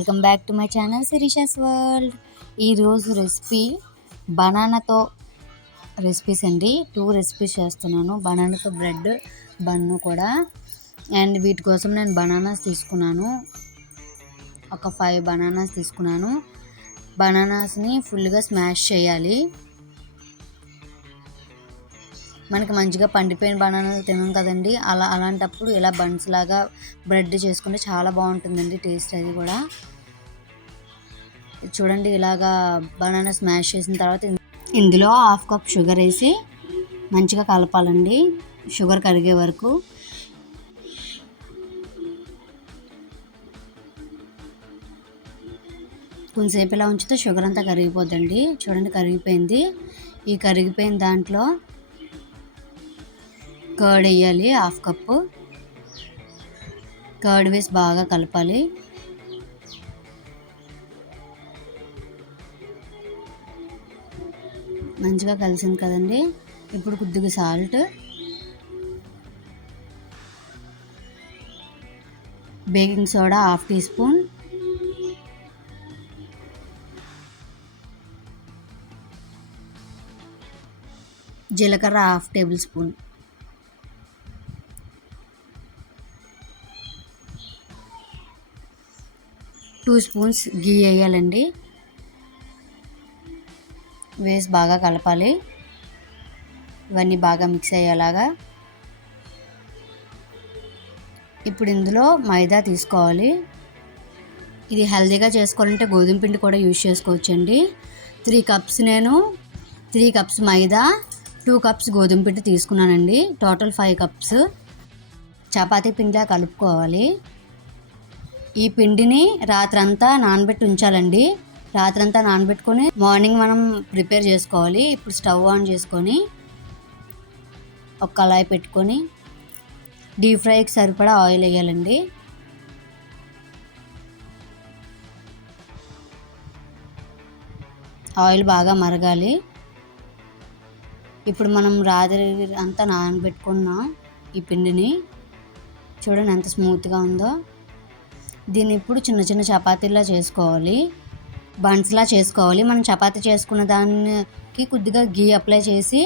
Welcome back to my channel Sirisha's world. ఈరోజు recipe బనానాతో recipes అండి. 2 recipes చేస్తున్నాను. బనానాతో బ్రెడ్ బన్ను కూడా. అండ్ వీటి కోసం నేను బనానాస్ తీసుకున్నాను. ఒక 5 బనానాస్ తీసుకున్నాను. బనానాస్ని ఫుల్గా స్మాష్ చేయాలి. మనకి మంచిగా పండిపోయిన బనానాలు తినాం కదండి, అలాంటప్పుడు ఇలా బన్స్ లాగా బ్రెడ్ చేసుకుంటే చాలా బాగుంటుందండి టేస్ట్. అది కూడా చూడండి, ఇలాగా బనానా స్మాష్ చేసిన తర్వాత ఇందులో 1/2 కప్ షుగర్ వేసి మంచిగా కలపాలండి, షుగర్ కరిగే వరకు. కొంచెంసేపు ఇలా ఉంచితే షుగర్ అంతా కరిగిపోద్దండి. చూడండి, కరిగిపోయింది. ఈ కరిగిపోయిన దాంట్లో కర్డ్ వేయాలి. 1/2 కప్పు కర్డ్ వేసి బాగా కలపాలి. మంచిగా కలిసింది కదండి. ఇప్పుడు కొద్దిగా salt, baking soda 1/2 teaspoon, జీలకర్ర 1/2 tablespoon, two spoons ghee వేయాలండి. వేసి బాగా కలపాలి. ఇవన్నీ బాగా మిక్స్ అయ్యేలాగా. ఇప్పుడు ఇందులో మైదా తీసుకోవాలి. ఇది హెల్తీగా చేసుకోవాలంటే గోధుమ పిండి కూడా యూజ్ చేసుకోవచ్చండి. 3 కప్స్ నేను 3 కప్స్ మైదా, 2 కప్స్ గోధుమ పిండి తీసుకున్నానండి. Total 5 cups. చపాతీ పిండిలా కలుపుకోవాలి. ఈ పిండిని రాత్రంతా నానబెట్టి ఉంచాలండి. రాత్రంతా నానబెట్టుకొని మార్నింగ్ మనం ప్రిపేర్ చేసుకోవాలి. ఇప్పుడు స్టవ్ ఆన్ చేసుకొని ఒక కళాయి పెట్టుకొని డీప్ ఫ్రైకి సరిపడా ఆయిల్ వేయాలండి. ఆయిల్ బాగా మరగాలి. ఇప్పుడు మనం రాత్రి అంతా నానబెట్టుకున్నాం ఈ పిండిని. చూడండి ఎంత స్మూత్గా ఉందో. దీన్ని ఇప్పుడు చిన్న చిన్న చపాతీలా చేసుకోవాలి, బన్స్లా చేసుకోవాలి. మనం చపాతీ చేసుకున్న దానికి కొద్దిగా గీ అప్లై చేసి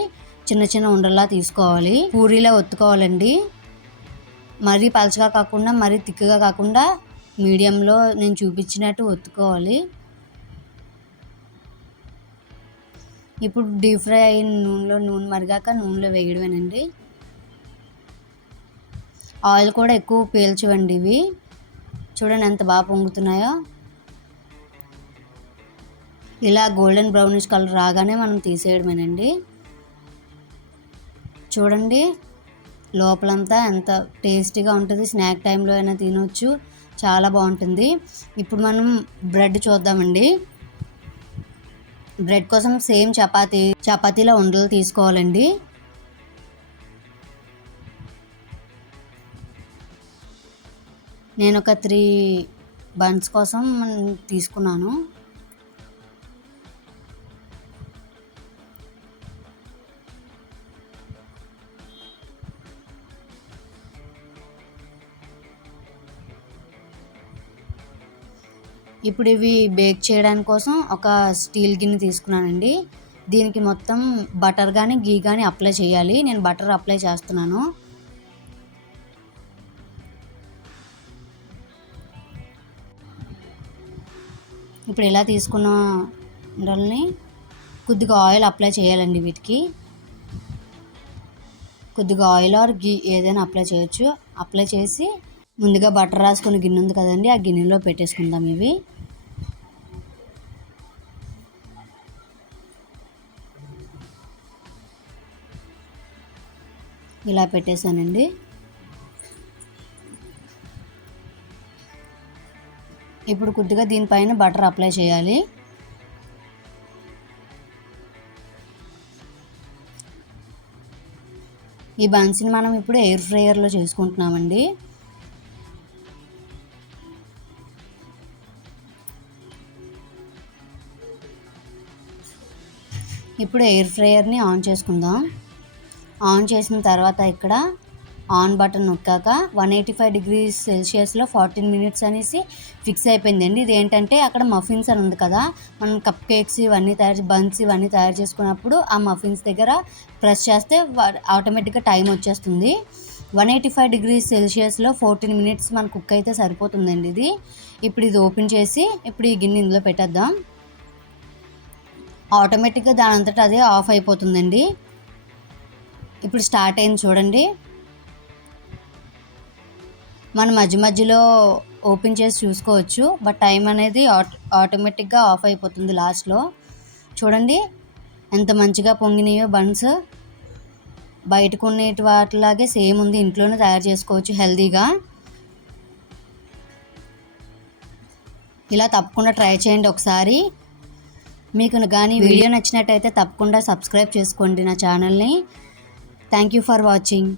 చిన్న చిన్న ఉండల్లా తీసుకోవాలి. పూరీలా ఒత్తుకోవాలండి. మరీ పలచగా కాకుండా మరీ తిక్కుగా కాకుండా మీడియంలో నేను చూపించినట్టు ఒత్తుకోవాలి. ఇప్పుడు డీప్ ఫ్రై అయిన నూనె మరిగాక నూనెలో వేయడమేనండి. ఆయిల్ కూడా ఎక్కువ పీల్చవండి ఇవి. చూడండి ఎంత బాగా పొంగుతున్నాయో. ఇలా గోల్డెన్ బ్రౌనిష్ కలర్ రాగానే మనం తీసేయడమేనండి. చూడండి లోపలంతా ఎంత టేస్టీగా ఉంటుంది. స్నాక్ టైంలో అయినా తినొచ్చు, చాలా బాగుంటుంది. ఇప్పుడు మనం బ్రెడ్ చూద్దామండి. బ్రెడ్ కోసం సేమ్ చపాతీలో ఉండలు తీసుకోవాలండి. నేను ఒక 3 బన్స్ కోసం తీసుకున్నాను. ఇప్పుడు ఇవి బేక్ చేయడానికి కోసం ఒక స్టీల్ గిన్నె తీసుకున్నానండి. దీనికి మొత్తం బటర్ కానీ గీ కానీ అప్లై చేయాలి. నేను బటర్ అప్లై చేస్తున్నాను. ఇప్పుడు ఇలా తీసుకున్న ఉండల్ని కొద్దిగా ఆయిల్ అప్లై చేయాలండి. వీటికి కొద్దిగా ఆయిల్ ఆర్ గీ ఏదైనా అప్లై చేయొచ్చు. అప్లై చేసి ముందుగా బటర్ రాసుకుని గిన్నె ఉంది కదండి, ఆ గిన్నెలో పెట్టేసుకుందాం. ఇవి ఇలా పెట్టేశానండి. ఇప్పుడు కొద్దిగా దీనిపైన బటర్ అప్లై చేయాలి. ఈ బన్స్ని మనం ఇప్పుడు ఎయిర్ ఫ్రైయర్లో చేసుకుంటున్నామండి. ఇప్పుడు ఎయిర్ ఫ్రైయర్ని ఆన్ చేసుకుందాం. ఆన్ చేసిన తర్వాత ఇక్కడ ఆన్ బటన్ నొక్కాక 185°C 14 మినిట్స్ అనేసి ఫిక్స్ అయిపోయిందండి. ఇది ఏంటంటే అక్కడ మఫిన్స్ అని ఉంది కదా, మనం కప్ కేక్స్ ఇవన్నీ బన్స్ ఇవన్నీ తయారు చేసుకున్నప్పుడు ఆ మఫిన్స్ దగ్గర ప్రెస్ చేస్తే ఆటోమేటిక్గా టైం వచ్చేస్తుంది. 185°C 14 మినిట్స్ మన కుక్ అయితే సరిపోతుందండి ఇది. ఇప్పుడు ఇది ఓపెన్ చేసి ఇప్పుడు ఈ గిన్నె ఇందులో పెట్టేద్దాం. ఆటోమేటిక్గా దాని అంతటా అదే ఆఫ్ అయిపోతుందండి. ఇప్పుడు స్టార్ట్ అయింది చూడండి. మనం మధ్యలో ఓపెన్ చేసి చూసుకోవచ్చు, బట్ టైం అనేది ఆటోమేటిక్గా ఆఫ్ అయిపోతుంది లాస్ట్లో. చూడండి ఎంత మంచిగా పొంగినాయో బన్స్. బయట కొనేటి వాటిలాగే సేమ్ ఉంది, ఇంట్లోనే తయారు చేసుకోవచ్చు హెల్తీగా. ఇలా తప్పకుండా ట్రై చేయండి ఒకసారి. మీకు కానీ వీడియో నచ్చినట్టయితే తప్పకుండా సబ్స్క్రైబ్ చేసుకోండి నా ఛానల్ని. Thank you for watching.